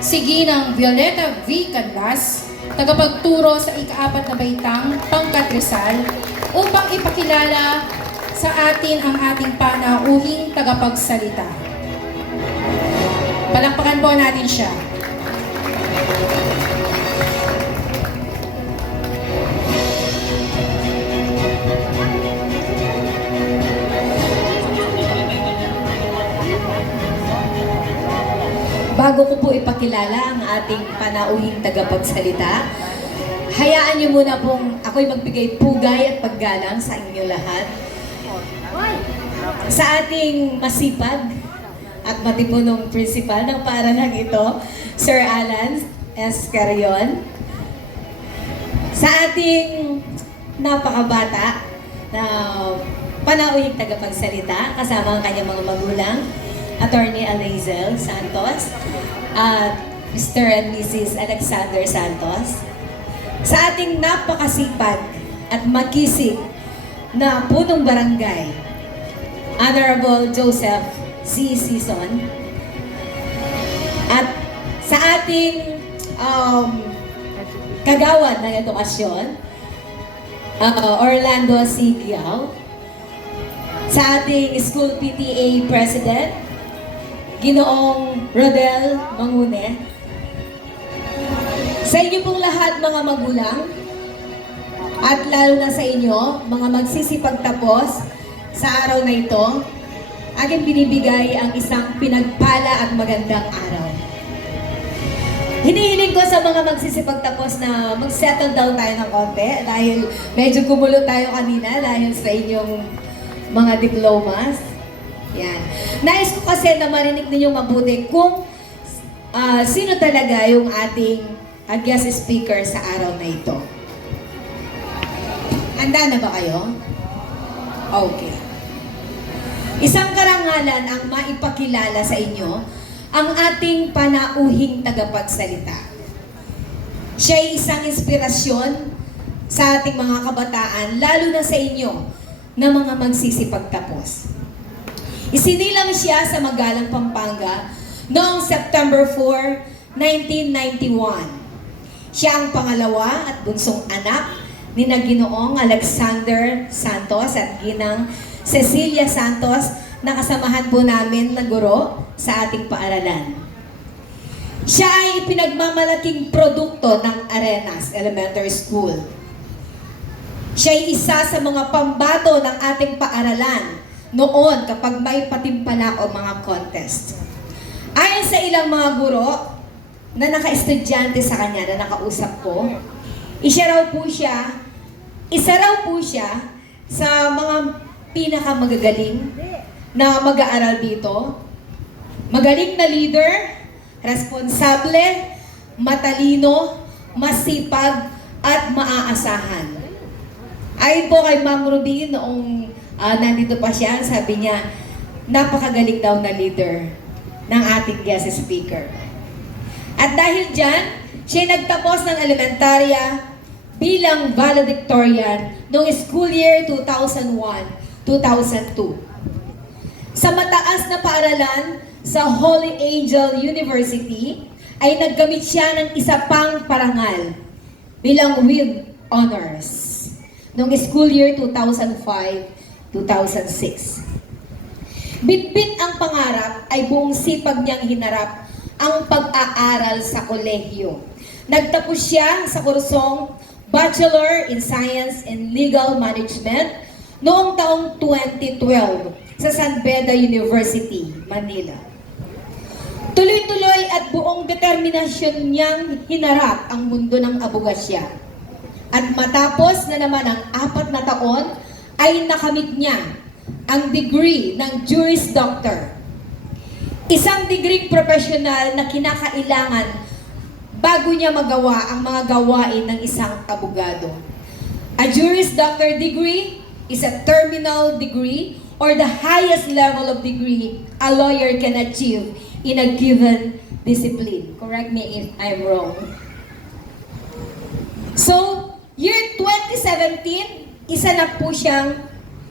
si Ginang Violeta V. Canlas, tagapagturo sa ika-4 na baitang Pangkat Rizal, upang ipakilala sa atin ang ating panauhing tagapagsalita. Palakpakan po natin siya. Bago ko po ipakilala ang ating panauhing tagapagsalita, hayaan niyo muna pong ako'y magbigay pugay at paggalang sa inyo lahat. Sa ating masipag at matipunong principal ng paaralang ito, Sir Alan S. Carrion. Sa ating napakabata na panauhing tagapagsalita, kasama ang kanyang mga magulang, Attorney Alazel Santos, at Mr. and Mrs. Alexander Santos. Sa ating napakasipag at makisig na punong barangay, Honorable Joseph C. Sison. At sa ating kagawad ng edukasyon, Orlando C. Giao. Sa ating School PTA President, Ginoong Rodel Mangune. Sa inyo pong lahat mga magulang, at lalo na sa inyo, mga magsisipagtapos sa araw na ito, aking binibigay ang isang pinagpala at magandang araw. Hinihiling ko sa mga magsisipagtapos na mag-settle down tayo ng konti dahil medyo gumulo tayo kanina dahil sa inyong mga diplomas. Yan. Nais ko kasi na marinig ninyong mabuti kung sino talaga yung ating guest speaker sa araw na ito. Handa na ba kayo? Okay. Isang karangalan ang maipakilala sa inyo ang ating panauhing tagapagsalita. Siya ay isang inspirasyon sa ating mga kabataan, lalo na sa inyo na mga magsisipagtapos. Isinilang siya sa Magalang, Pampanga noong September 4, 1991. Siya ang pangalawa at bunsong anak ni Ginoong Alexander Santos at Ginang Cecilia Santos na kasamahan po namin na guro sa ating paaralan. Siya ay pinagmamalaking produkto ng Arenas Elementary School. Siya ay isa sa mga pambato ng ating paaralan noon kapag may patimpala o mga contest. Ayon sa ilang mga guro na naka-estudyante sa kanya na nakausap ko, isa raw po siya sa mga pinakamagagaling na mag-aaral dito. Magaling na leader, responsable, matalino, masipag, at maaasahan. Ayon po kay Ma'am Rudy noong nandito pa siya, sabi niya, napakagaling daw na leader ng ating guest speaker. At dahil dyan, siya nagtapos ng elementarya bilang valedictorian noong school year 2001-2002. Sa mataas na paaralan sa Holy Angel University, ay naggamit siya ng isa pang parangal bilang with honors noong school year 2005-2006. Bitbit ang pangarap ay buong sipag niyang hinarap ang pag-aaral sa kolehiyo. Nagtapos siya sa kursong Bachelor in Science and Legal Management noong taong 2012 sa San Beda University, Manila. Tuloy-tuloy at buong determinasyon niyang hinarap ang mundo ng abogasya. At matapos na naman ang 4 na taon, ay nakamit niya ang degree ng Juris Doctor. Isang degree profesional na kinakailangan bago niya magawa ang mga gawain ng isang abogado. A Juris Doctor degree is a terminal degree or the highest level of degree a lawyer can achieve in a given discipline. Correct me if I'm wrong. So, year 2017, isa na po siyang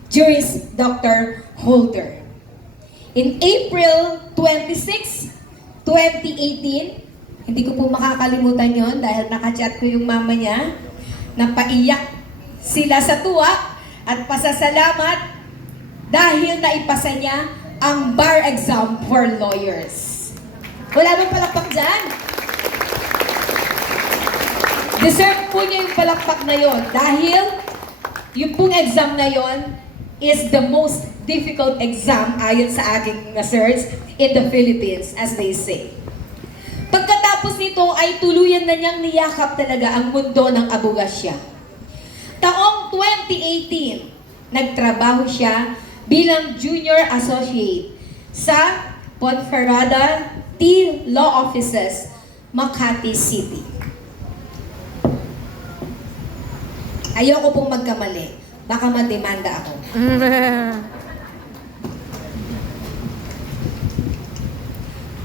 Juris Doctor holder. In April 26, 2018, Hindi ko po makakalimutan yon dahil nakachat ko yung mama niya. Napaiyak sila sa tuwa at pasasalamat dahil naipasa niya ang bar exam for lawyers. Wala bang palakpak dyan? Deserve po niya yung palakpak na yon dahil yung pong exam na yon is the most difficult exam ayon sa aking search in the Philippines, as they say. Pagkatapos nito ay tuluyan na niyang niyakap talaga ang mundo ng abogasya. Taong 2018, nagtrabaho siya bilang junior associate sa Ponferrada T Law Offices, Makati City. Ayoko pong magkamali. Baka mademanda ako.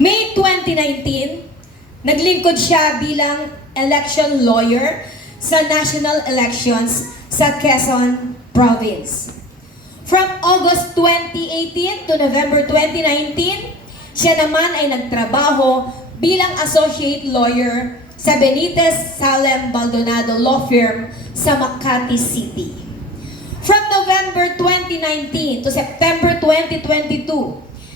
May 2019, naglingkod siya bilang election lawyer sa national elections sa Quezon Province. From August 2018 to November 2019, siya naman ay nagtrabaho bilang associate lawyer sa Benitez Salem Baldonado Law Firm sa Makati City. From November 2019 to September 2022,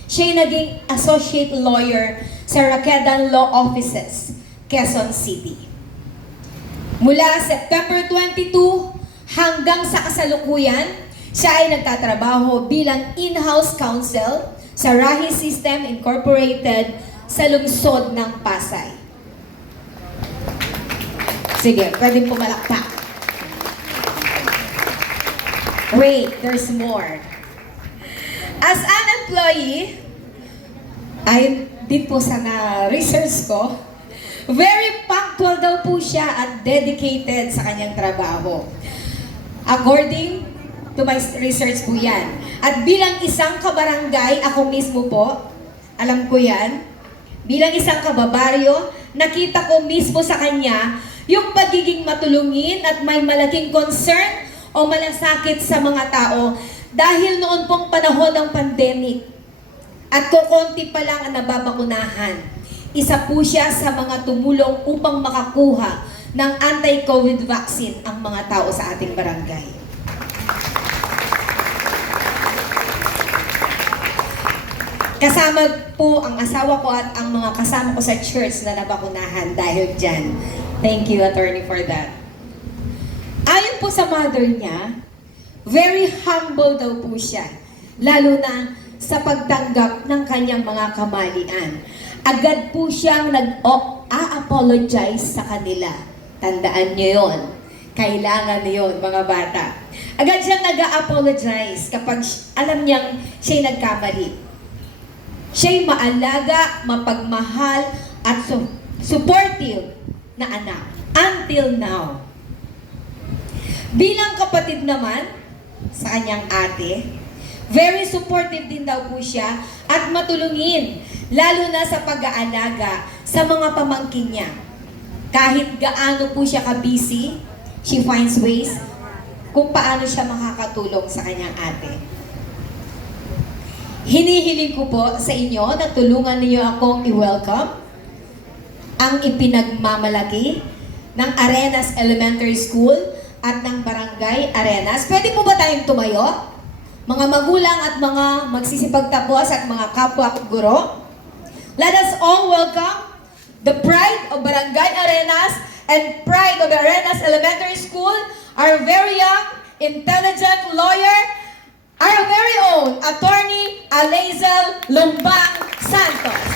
siya ay naging associate lawyer sa Raquedan Law Offices, Quezon City. Mula September 22 hanggang sa kasalukuyan, siya ay nagtatrabaho bilang in-house counsel sa Rahi System Incorporated sa lungsod ng Pasay. Sige, pwedeng pumalakpak. Wait, there's more. As an employee, ay din po sa na-research ko, very punctual daw po siya at dedicated sa kanyang trabaho. According to my research po yan. At bilang isang kabarangay, ako mismo po, alam ko yan, bilang isang kababaryo, nakita ko mismo sa kanya yung pagiging matulungin at may malaking concern o malasakit sa mga tao dahil noon pong panahon ng pandemic at kukonti pa lang ang nababakunahan. Isa po siya sa mga tumulong upang makakuha ng anti-COVID vaccine ang mga tao sa ating barangay. Kasama po ang asawa ko at ang mga kasama ko sa church na nabakunahan dahil dyan. Thank you, attorney, for that. Ayon po sa mother niya, very humble daw po siya, lalo na sa pagtanggap ng kanyang mga kamalian. Agad po siyang nag-apologize sa kanila. Tandaan niyo yon. Kailangan niyo yon, mga bata. Agad siyang nag-apologize kapag alam niyang siya'y nagkamali. Siya'y maalaga, mapagmahal, at supportive na anak. Until now. Bilang kapatid naman sa kanyang ate, very supportive din daw po siya at matulungin, lalo na sa pag-aalaga sa mga pamangkin niya. Kahit gaano po siya ka-busy, she finds ways kung paano siya makakatulong sa kanyang ate. Hinihiling ko po sa inyo na tulungan niyo akong i-welcome ang ipinagmamalaki ng Arenas Elementary School at ng Barangay Arenas. Pwede po ba tayong tumayo? Mga magulang at mga magsisipagtapos at mga kapwa guro. Let us all welcome the pride of Barangay Arenas and pride of the Arenas Elementary School, our very young, intelligent lawyer, our very own attorney Alazel Lumbang Santos.